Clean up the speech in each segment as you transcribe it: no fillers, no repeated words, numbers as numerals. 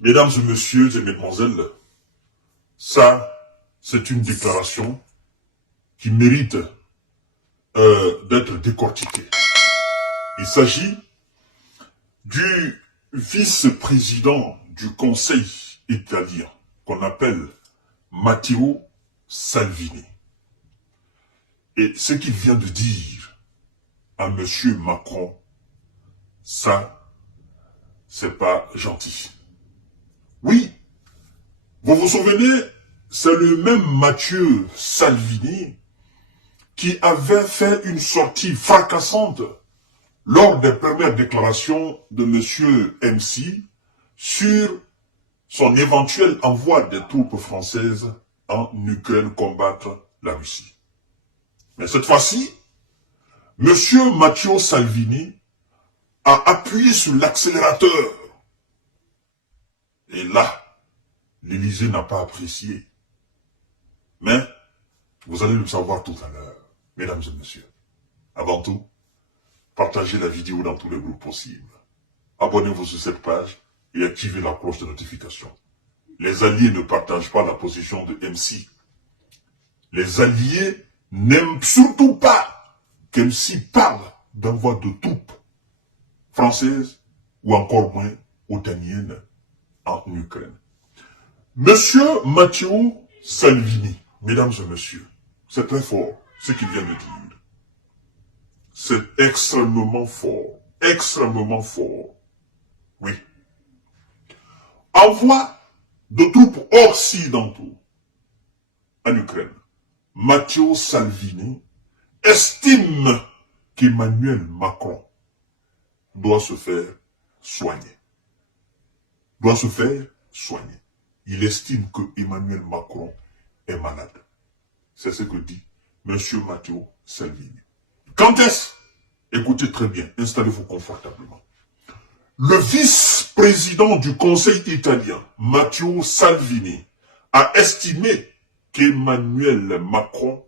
Mesdames et messieurs et mesdemoiselles, ça, c'est une déclaration qui mérite d'être décortiquée. Il s'agit du vice-président du Conseil italien, qu'on appelle Matteo Salvini. Et ce qu'il vient de dire à monsieur Macron, ça, c'est pas gentil. Oui, vous vous souvenez, c'est le même Matteo Salvini qui avait fait une sortie fracassante lors des premières déclarations de M. MC sur son éventuel envoi des troupes françaises en Ukraine combattre la Russie. Mais cette fois-ci, M. Matteo Salvini a appuyé sur l'accélérateur. Et là, l'Élysée n'a pas apprécié. Mais, vous allez le savoir tout à l'heure, mesdames et messieurs. Avant tout, partagez la vidéo dans tous les groupes possibles. Abonnez-vous sur cette page et activez la cloche de notification. Les alliés ne partagent pas la position de MC. Les alliés n'aiment surtout pas qu'MC parle d'envoi de troupes françaises ou encore moins otaniennes en Ukraine. Monsieur Matteo Salvini, mesdames et messieurs, c'est très fort ce qu'il vient de dire. C'est extrêmement fort. Extrêmement fort. Oui. Envoi de troupes occidentaux en Ukraine. Matteo Salvini estime qu'Emmanuel Macron doit se faire soigner. Doit se faire soigner. Il estime que Emmanuel Macron est malade. C'est ce que dit M. Matteo Salvini. Quand est-ce? Écoutez très bien, installez-vous confortablement. Le vice-président du Conseil italien, Matteo Salvini, a estimé qu'Emmanuel Macron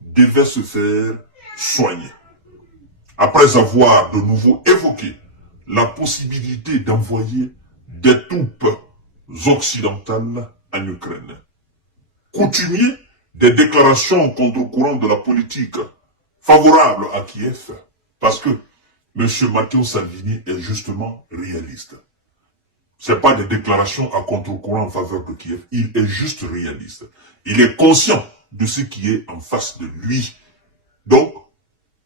devait se faire soigner. Après avoir de nouveau évoqué la possibilité d'envoyer des troupes occidentales en Ukraine. Coutumier des déclarations contre-courant de la politique favorable à Kiev, parce que M. Matteo Salvini est justement réaliste. Ce n'est pas des déclarations à contre-courant en faveur de Kiev, il est juste réaliste. Il est conscient de ce qui est en face de lui. Donc,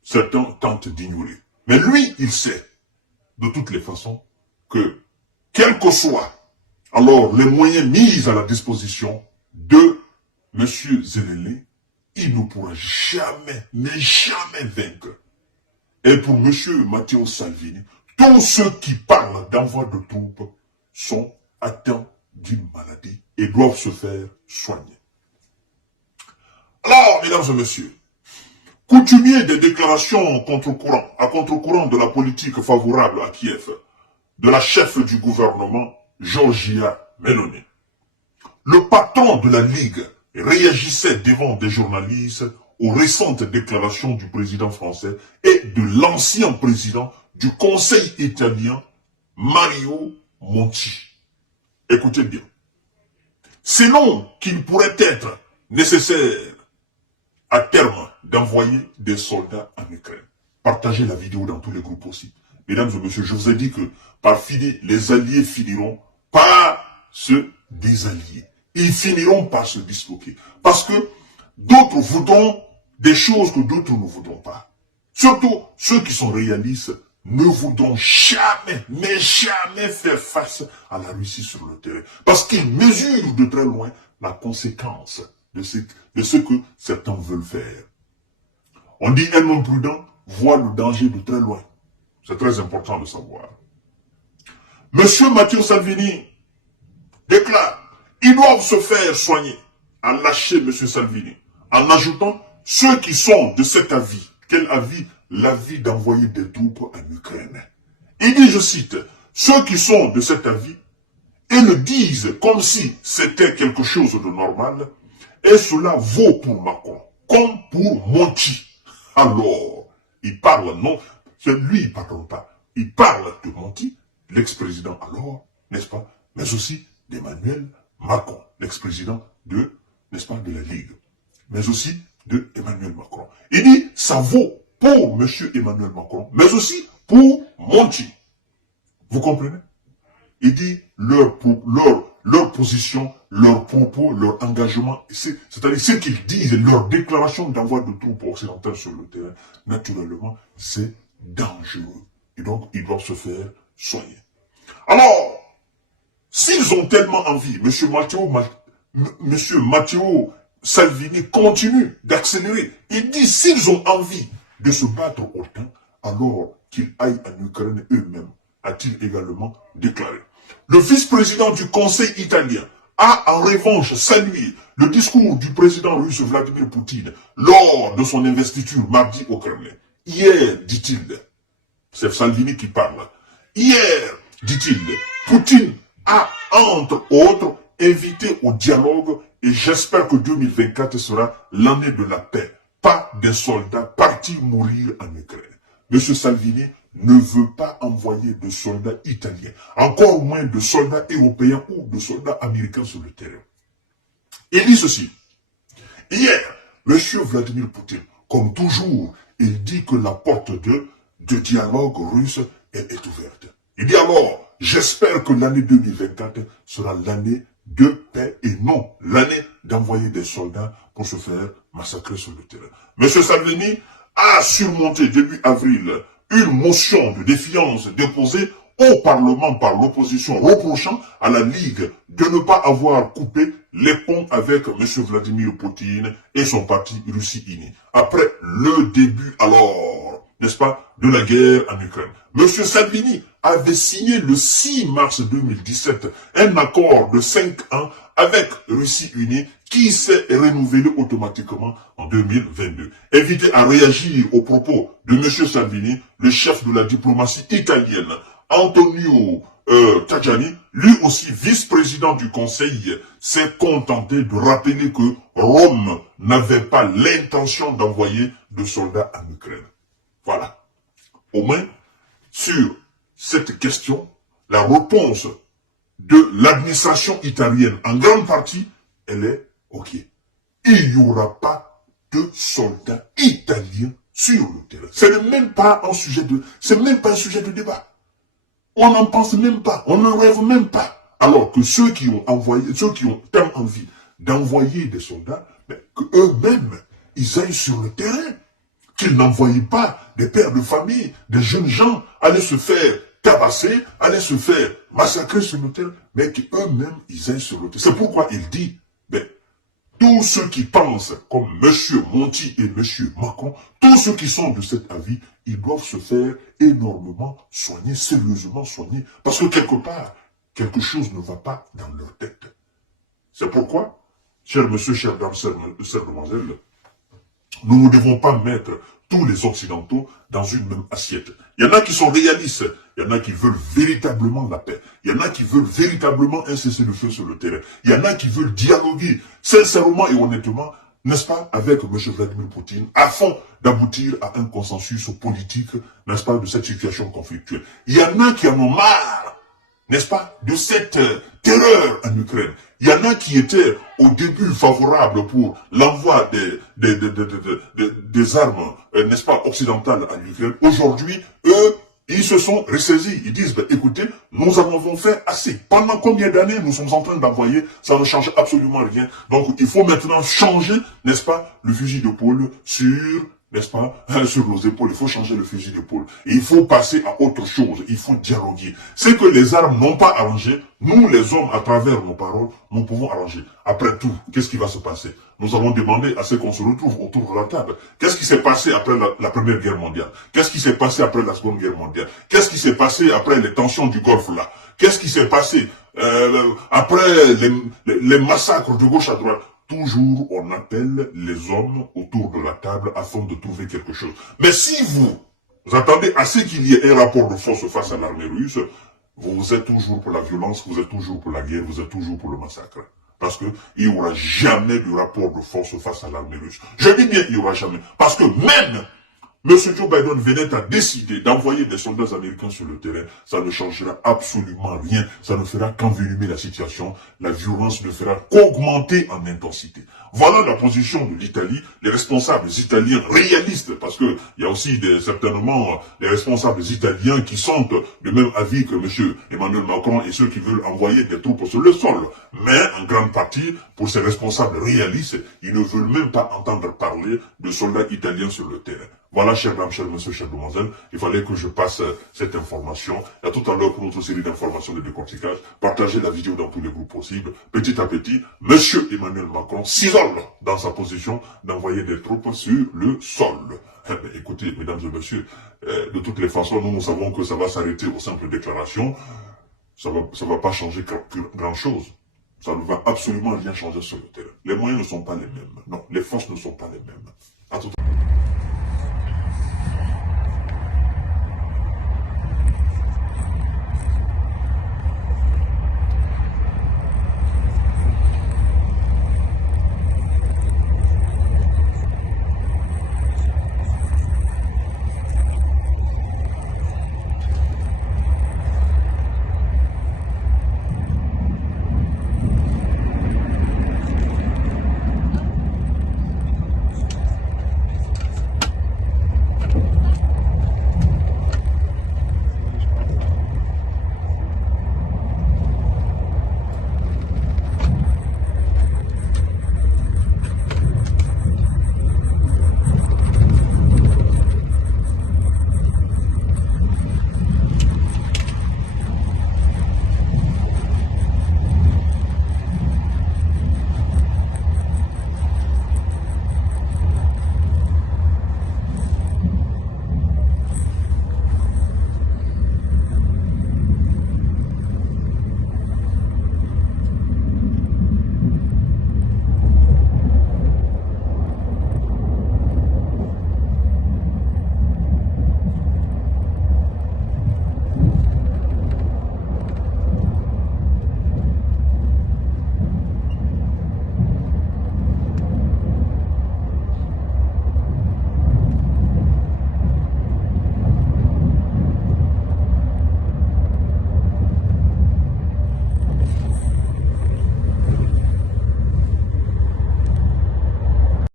certains tentent d'ignorer. Mais lui, il sait, de toutes les façons, que, quel que soit alors les moyens mis à la disposition de M. Zelensky, il ne pourra jamais, mais jamais vaincre. Et pour M. Matteo Salvini, tous ceux qui parlent d'envoi de troupes sont atteints d'une maladie et doivent se faire soigner. Alors, mesdames et messieurs, coutumier des déclarations à contre-courant de la politique favorable à Kiev, de la chef du gouvernement, Giorgia Meloni. Le patron de la Ligue réagissait devant des journalistes aux récentes déclarations du président français et de l'ancien président du Conseil italien, Mario Monti. Écoutez bien. Sinon qu'il pourrait être nécessaire à terme d'envoyer des soldats en Ukraine. Partagez la vidéo dans tous les groupes possibles. Mesdames et messieurs, je vous ai dit que par finir, les alliés finiront par se désallier. Ils finiront par se disloquer. Parce que d'autres voudront des choses que d'autres ne voudront pas. Surtout ceux qui sont réalistes ne voudront jamais, mais jamais faire face à la Russie sur le terrain. Parce qu'ils mesurent de très loin la conséquence de ce que certains veulent faire. On dit un homme prudent voit le danger de très loin. C'est très important de savoir. Monsieur Matteo Salvini déclare, ils doivent se faire soigner, a lâché M. Salvini, en ajoutant ceux qui sont de cet avis. Quel avis? L'avis d'envoyer des troupes en Ukraine. Il dit, je cite, ceux qui sont de cet avis, et le disent comme si c'était quelque chose de normal, et cela vaut pour Macron, comme pour Monti. Alors, il parle, non, c'est lui, il ne parle pas. Il parle de Monti, l'ex-président alors, n'est-ce pas, mais aussi d'Emmanuel Macron, l'ex-président de, n'est-ce pas, de la Ligue, mais aussi de Emmanuel Macron. Il dit, ça vaut pour M. Emmanuel Macron, mais aussi pour Monti. Vous comprenez? Il dit leur position, leurs propos, leur engagement, c'est-à-dire ce qu'ils disent, leur déclaration d'envoi de troupes occidentales sur le terrain, naturellement, c'est dangereux. Et donc, ils doivent se faire soigner. Alors, s'ils ont tellement envie, Monsieur Matteo Salvini continue d'accélérer. Il dit, s'ils ont envie de se battre autant, alors qu'ils aillent en Ukraine eux-mêmes, a-t-il également déclaré. Le vice-président du Conseil italien a en revanche salué le discours du président russe Vladimir Poutine lors de son investiture mardi au Kremlin. Hier, dit-il, c'est Salvini qui parle, hier, dit-il, Poutine a, entre autres, invité au dialogue et j'espère que 2024 sera l'année de la paix, pas des soldats partis mourir en Ukraine. Monsieur Salvini ne veut pas envoyer de soldats italiens, encore moins de soldats européens ou de soldats américains sur le terrain. Il dit ceci. Hier, M. Vladimir Poutine, comme toujours, il dit que la porte de dialogue russe est ouverte. Il dit alors, j'espère que l'année 2024 sera l'année de paix et non l'année d'envoyer des soldats pour se faire massacrer sur le terrain. M. Salvini a surmonté début avril une motion de défiance déposée au Parlement par l'opposition, reprochant à la Ligue de ne pas avoir coupé les ponts avec M. Vladimir Poutine et son parti Russie Unie. Après le début alors, n'est-ce pas, de la guerre en Ukraine. M. Salvini avait signé le 6 mars 2017 un accord de 5 ans avec Russie Unie qui s'est renouvelé automatiquement en 2022. Invité à réagir aux propos de M. Salvini, le chef de la diplomatie italienne, Antonio Tajani, lui aussi vice-président du Conseil, s'est contenté de rappeler que Rome n'avait pas l'intention d'envoyer de soldats en Ukraine. Voilà. Au moins, sur cette question, la réponse de l'administration italienne, en grande partie, elle est OK. Il n'y aura pas de soldats italiens sur le terrain. Ce n'est même pas un sujet de débat. On n'en pense même pas, on n'en rêve même pas. Alors que ceux qui ont tant envie d'envoyer des soldats, qu'eux-mêmes, ils aillent sur le terrain. Qu'ils n'envoient pas des pères de famille, des jeunes gens, aller se faire tabasser, aller se faire massacrer sur le terrain, mais qu'eux-mêmes, ils aillent sur le terrain. C'est pourquoi il dit, tous ceux qui pensent comme M. Monti et M. Macron, tous ceux qui sont de cet avis, ils doivent se faire énormément soigner, sérieusement soigner, parce que quelque part, quelque chose ne va pas dans leur tête. C'est pourquoi, cher monsieur, chère dame, chère demoiselle, nous ne devons pas mettre tous les Occidentaux dans une même assiette. Il y en a qui sont réalistes, il y en a qui veulent véritablement la paix, il y en a qui veulent véritablement un cessez-le-feu sur le terrain, il y en a qui veulent dialoguer sincèrement et honnêtement, n'est-ce pas, avec M. Vladimir Poutine, afin d'aboutir à un consensus politique, n'est-ce pas, de cette situation conflictuelle. Il y en a qui en ont marre, n'est-ce pas, de cette terreur en Ukraine. Il y en a qui étaient au début favorables pour l'envoi des armes, n'est-ce pas, occidentales en Ukraine. Aujourd'hui, eux, ils se sont ressaisis. Ils disent, écoutez, nous en avons fait assez. Pendant combien d'années nous sommes en train d'envoyer, ça ne change absolument rien. Donc, il faut maintenant changer, n'est-ce pas, le fusil d'épaule sur, n'est-ce pas, sur nos épaules. Il faut changer le fusil d'épaule. Et il faut passer à autre chose. Il faut dialoguer. C'est que les armes n'ont pas arrangé. Nous, les hommes, à travers nos paroles, nous pouvons arranger. Après tout, qu'est-ce qui va se passer? Nous avons demandé à ce qu'on se retrouve autour de la table. Qu'est-ce qui s'est passé après la Première Guerre mondiale? Qu'est-ce qui s'est passé après la Seconde Guerre mondiale? Qu'est-ce qui s'est passé après les tensions du Golfe là? Qu'est-ce qui s'est passé après les massacres de gauche à droite? Toujours, on appelle les hommes autour de la table afin de trouver quelque chose. Mais si vous attendez à ce qu'il y ait un rapport de force face à l'armée russe, vous êtes toujours pour la violence, vous êtes toujours pour la guerre, vous êtes toujours pour le massacre. Parce que il n'y aura jamais de rapport de force face à l'armée russe. Je dis bien, il n'y aura jamais. Parce que même M. Joe Biden venait à décider d'envoyer des soldats américains sur le terrain, ça ne changera absolument rien. Ça ne fera qu'envenimer la situation. La violence ne fera qu'augmenter en intensité. Voilà la position de l'Italie, les responsables italiens réalistes, parce que il y a aussi certainement les responsables italiens qui sont de même avis que M. Emmanuel Macron et ceux qui veulent envoyer des troupes sur le sol. Mais en grande partie, pour ces responsables réalistes, ils ne veulent même pas entendre parler de soldats italiens sur le terrain. Voilà, chers dames, chers messieurs, chères demoiselles, il fallait que je passe cette information. Et à tout à l'heure pour notre série d'informations de décortiquage. Partagez la vidéo dans tous les groupes possibles. Petit à petit, Monsieur Emmanuel Macron s'isole dans sa position d'envoyer des troupes sur le sol. Eh bien, écoutez, mesdames et messieurs, de toutes les façons, nous savons que ça va s'arrêter aux simples déclarations. Ça va pas changer grand-chose. Ça ne va absolument rien changer sur le terrain. Les moyens ne sont pas les mêmes. Non, les forces ne sont pas les mêmes. À tout à l'heure.